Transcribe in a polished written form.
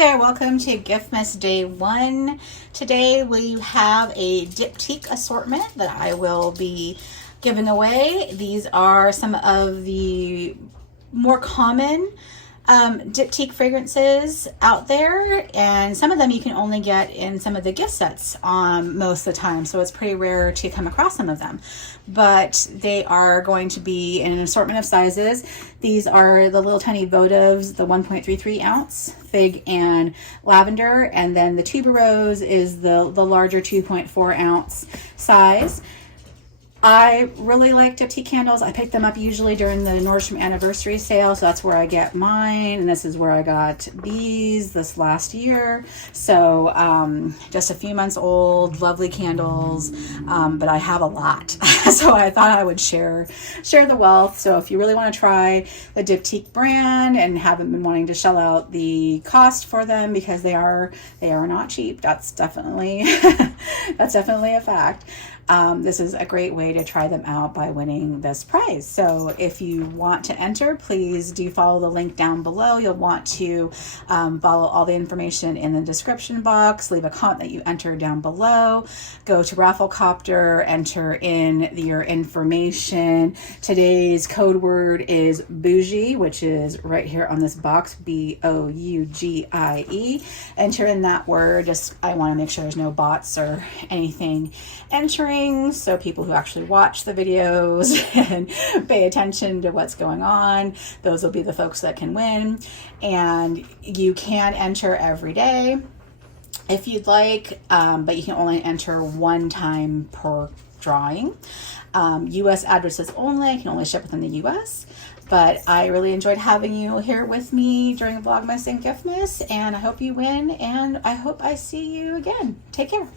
there, welcome to Giftmas Day 1. Today we have a diptyque assortment that I will be giving away. These are some of the more common diptyque fragrances out there, and some of them you can only get in some of the gift sets most of the time, so it's pretty rare to come across some of them. But they are going to be in an assortment of sizes. These are the little tiny votives, the 1.33 ounce fig and lavender, and then the tuberose is the larger 2.4 ounce size. I really like diptyque candles. I pick them up usually during the Nordstrom anniversary sale, so that's where I get mine, and this is where I got these this last year. So just a few months old, lovely candles, but I have a lot. So I thought I would share the wealth. So if you really want to try the diptyque brand and haven't been wanting to shell out the cost for them, because they are not cheap, that's definitely a fact. This is a great way to try them out by winning this prize. So if you want to enter, please do follow the link down below. You'll want to follow all the information in the description box, leave a comment that you enter down below, go to rafflecopter, enter in your information. Today's code word is bougie, which is right here on this box, BOUGIE. Enter in that word. I want to make sure there's no bots or anything entering, so people who actually watch the videos and pay attention to what's going on, those will be the folks that can win. And you can enter every day if you'd like, but you can only enter one time per drawing. US addresses only, can only ship within the US. But I really enjoyed having you here with me during Vlogmas and Giftmas, and I hope you win, and I hope I see you again. Take care.